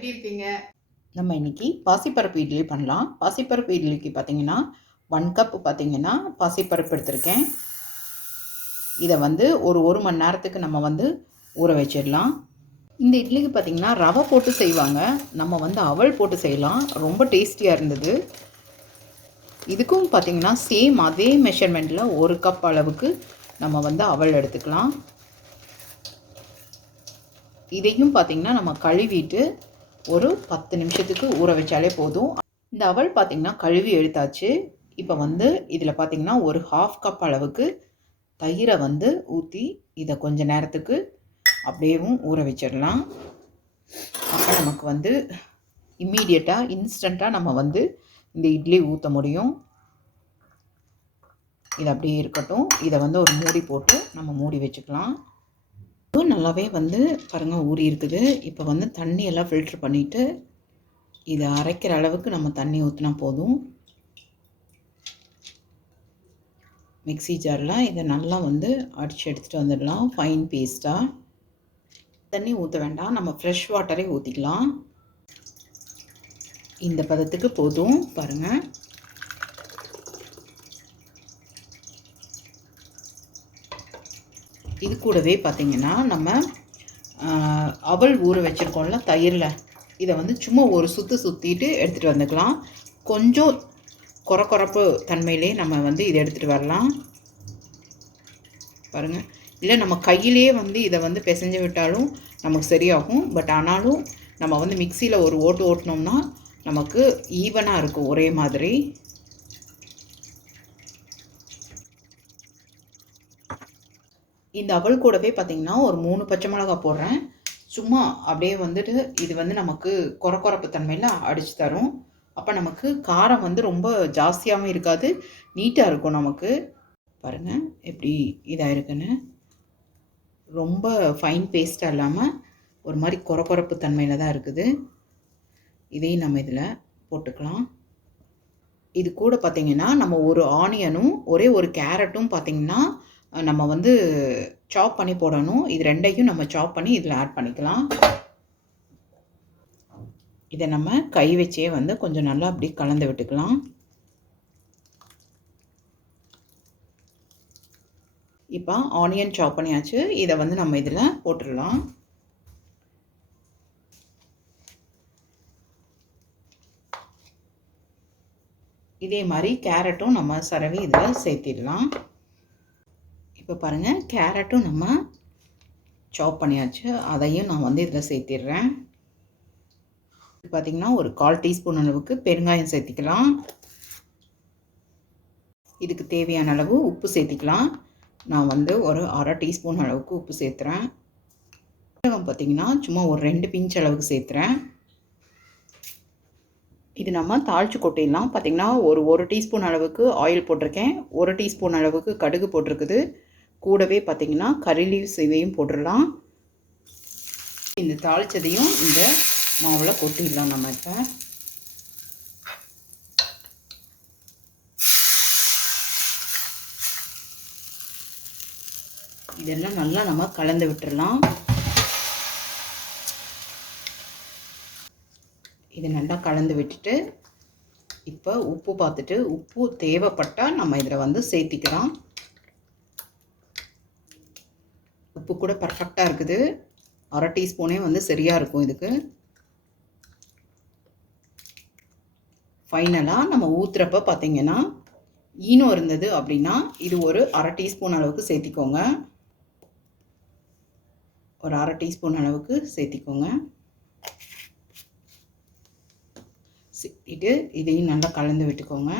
எப்படி இருக்கீங்க? நம்ம இன்னைக்கு பாசிப்பருப்பு இட்லி பண்ணலாம். பாசிப்பருப்பு இட்லிக்கு பார்த்தீங்கன்னா 1 கப் பார்த்தீங்கன்னா பாசிப்பருப்பு எடுத்திருக்கேன். இதை வந்து ஒரு மணி நேரத்துக்கு நம்ம வந்து ஊற வச்சிடலாம். இந்த இட்லிக்கு பார்த்தீங்கன்னா ரவை போட்டு செய்வாங்க. நம்ம வந்து அவல் போட்டு செய்யலாம். ரொம்ப டேஸ்டியாக இருந்தது. இதுக்கும் பார்த்தீங்கன்னா சேம் அதே மெஷர்மெண்ட்டில் 1 கப் அளவுக்கு நம்ம வந்து அவல் எடுத்துக்கலாம். இதையும் பார்த்தீங்கன்னா நம்ம கழுவிட்டு ஒரு 10 நிமிஷத்துக்கு ஊற வச்சாலே போதும். இந்த அவல் பார்த்திங்கன்னா கழுவி எடுத்தாச்சு. இப்போ வந்து இதில் பார்த்திங்கன்னா ஒரு 1/2 கப் அளவுக்கு தயிரை வந்து ஊற்றி இதை கொஞ்ச நேரத்துக்கு அப்படியேவும் ஊற வச்சிடலாம். அப்போ நமக்கு வந்து இம்மீடியட்டாக இன்ஸ்டண்ட்டாக நம்ம வந்து இந்த இட்லி ஊற்ற முடியும். இது அப்படியே இருக்கட்டும். இதை வந்து ஒரு மூடி போட்டு நம்ம மூடி வச்சுக்கலாம். நல்லாவே வந்து பாருங்கள் ஊறி இருக்குது. இப்போ வந்து தண்ணியெல்லாம் ஃபில்ட்ரு பண்ணிவிட்டு இதை அரைக்கிற அளவுக்கு நம்ம தண்ணி ஊற்றினா போதும். மிக்ஸி ஜாரில் இதை நல்லா வந்து அடித்து எடுத்துகிட்டு வந்துடலாம் ஃபைன் பேஸ்ட்டாக. தண்ணி ஊற்ற வேண்டாம், நம்ம ஃப்ரெஷ் வாட்டரே ஊற்றிக்கலாம். இந்த பதத்துக்கு போதும் பாருங்கள். இது கூடவே பார்த்திங்கன்னா நம்ம அவல் ஊற வச்சுருக்கோம்ல தயிரில், இதை வந்து சும்மா ஒரு சுற்றிட்டு எடுத்துகிட்டு வந்துக்கலாம். கொஞ்சம் கொரப்பு தன்மையிலே நம்ம வந்து இதை எடுத்துகிட்டு வரலாம் பாருங்கள். இல்லை நம்ம கையிலேயே வந்து இதை வந்து பிசைஞ்சு விட்டாலும் நமக்கு சரியாகும். பட் ஆனாலும் நம்ம வந்து மிக்சியில் ஒரு ஓட்டினோம்னா நமக்கு ஈவனாக இருக்கும் ஒரே மாதிரி. இந்த அவல் கூடவே பார்த்திங்கன்னா ஒரு 3 பச்சை மிளகாய் போடுறேன். சும்மா அப்படியே வந்துட்டு இது வந்து நமக்கு கொரப்பு தன்மையில் அடித்து தரும். அப்போ நமக்கு காரம் வந்து ரொம்ப ஜாஸ்தியாகவும் இருக்காது, நீட்டாக இருக்கும் நமக்கு. பாருங்கள் எப்படி இதாக இருக்குன்னு. ரொம்ப ஃபைன் பேஸ்ட்டாக இல்லாமல் ஒரு மாதிரி கொரப்பு தன்மையில் தான் இருக்குது. இதையும் நம்ம இதில் போட்டுக்கலாம். இது கூட பார்த்திங்கன்னா நம்ம ஒரு ஆனியனும் ஒரே ஒரு கேரட்டும் பார்த்திங்கன்னா நம்ம வந்து சாப் பண்ணி போடணும். இது ரெண்டையும் நம்ம சாப் பண்ணி இதில் ஆட் பண்ணிக்கலாம். இதை நம்ம கை வச்சே வந்து கொஞ்சம் நல்லா அப்படி கலந்து விட்டுக்கலாம். இப்போ ஆனியன் சாப் பண்ணியாச்சு. இதை வந்து நம்ம இதில் போட்டுடலாம். இதே மாதிரி கேரட்டும் நம்ம சரவி இதில் சேர்த்திடலாம். இப்போ பாருங்கள், கேரட்டும் நம்ம சாப் பண்ணியாச்சு. அதையும் நான் வந்து இதில் சேர்த்திடுறேன். பார்த்திங்கன்னா ஒரு 1/4 டீஸ்பூன் அளவுக்கு பெருங்காயம் சேர்த்திக்கலாம். இதுக்கு தேவையான அளவு உப்பு சேர்த்திக்கலாம். நான் வந்து ஒரு 1/2 டீஸ்பூன் அளவுக்கு உப்பு சேர்த்துறேன். பார்த்திங்கன்னா சும்மா ஒரு 2 பிஞ்ச் அளவுக்கு சேர்த்துறேன். இது நம்ம தாளித்து கொட்டிடலாம். பார்த்திங்கன்னா ஒரு டீஸ்பூன் அளவுக்கு ஆயில் போட்டிருக்கேன். 1 டீஸ்பூன் அளவுக்கு கடுகு போட்டிருக்குது. கூடவே பார்த்திங்கன்னா கறி லீவ்ஸ் இதையும் போட்டுடலாம். இந்த தாளித்ததையும் இந்த மாவில் கொட்டிடலாம் நம்ம. இப்போ இதெல்லாம் நல்லா நம்ம கலந்து விட்டுடலாம். இதை நல்லா கலந்து விட்டுட்டு இப்போ உப்பு பார்த்துட்டு உப்பு தேவைப்பட்டால் நம்ம இதில் வந்து சேர்த்திக்கலாம். உப்பு கூட பர்ஃபெக்டாக இருக்குது. 1/2 டீஸ்பூனே வந்து சரியாக இருக்கும் இதுக்கு. ஃபைனலாக நம்ம ஊற்றுறப்ப பார்த்திங்கன்னா ஈனம் இருந்தது அப்படின்னா இது ஒரு 1/2 டீஸ்பூன் அளவுக்கு சேர்த்திக்கோங்க. ஒரு 1/2 டீஸ்பூன் அளவுக்கு சேர்த்திக்கோங்க. சேர்த்திட்டு இதையும் நல்லா கலந்து விட்டுக்கோங்க.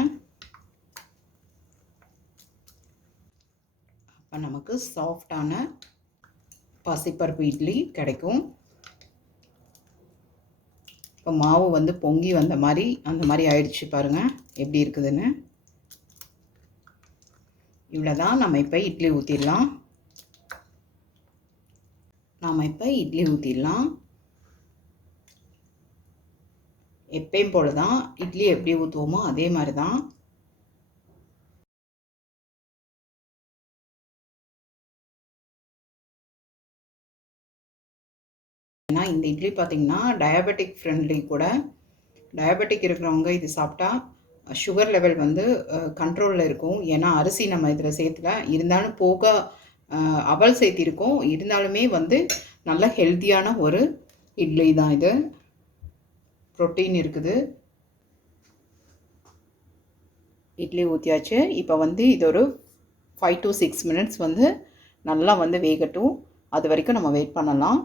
அப்போ நமக்கு சாஃப்டான பாசிப்பருப்பு இட்லி கிடைக்கும். இப்போ மாவு வந்து பொங்கி வந்த மாதிரி அந்த மாதிரி ஆயிடுச்சு பாருங்கள் எப்படி இருக்குதுன்னு. இவ்வளோதான். நம்ம இப்போ இட்லி ஊற்றிடலாம். எப்பயும் போல தான் இட்லி எப்படி ஊற்றுவோமோ அதே மாதிரி தான். ஏன்னா இந்த இட்லி பார்த்திங்கன்னா டயபெட்டிக் ஃப்ரெண்ட்லி கூட. டயபெட்டிக் இருக்கிறவங்க இது சாப்பிட்டா சுகர் லெவல் வந்து கண்ட்ரோலில் இருக்கும். ஏன்னா அரிசி நம்ம இதில் சேர்த்துல, இருந்தாலும் போக அவல் சேர்த்திருக்கோம். இருந்தாலுமே வந்து நல்ல ஹெல்த்தியான ஒரு இட்லி தான் இது. ப்ரோட்டீன் இருக்குது. இட்லி ஊற்றியாச்சு. இப்போ வந்து இது ஒரு 5 to 6 minutes வந்து நல்லா வந்து வேகட்டும். அது வரைக்கும் நம்ம வெயிட் பண்ணலாம்.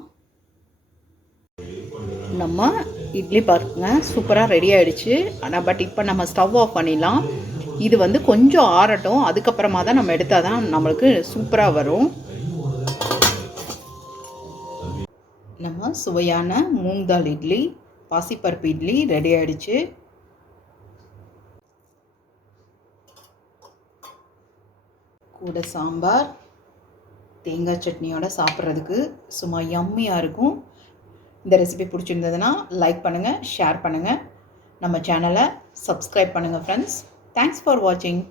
நம்ம இட்லி பாருங்க சூப்பராக ரெடி ஆகிடுச்சு. ஆனால் பட் இப்போ நம்ம ஸ்டவ் ஆஃப் பண்ணிடலாம். இது வந்து கொஞ்சம் ஆறட்டும். அதுக்கப்புறமா தான் நம்ம எடுத்தால் தான் நம்மளுக்கு சூப்பராக வரும். நம்ம சுவையான மூங் தால் இட்லி, பாசிப்பருப்பு இட்லி ரெடி ஆகிடுச்சு. கூட சாம்பார், தேங்காய் சட்னியோட சாப்பிட்றதுக்கு சும்மா யம்மியாக இருக்கும். இந்த ரெசிபி பிடிச்சிருந்ததுன்னா லைக் பண்ணுங்கள், ஷேர் பண்ணுங்கள், நம்ம சேனலை சப்ஸ்கிரைப் பண்ணுங்கள் ஃப்ரெண்ட்ஸ். தேங்க்ஸ் ஃபார் வாட்சிங்.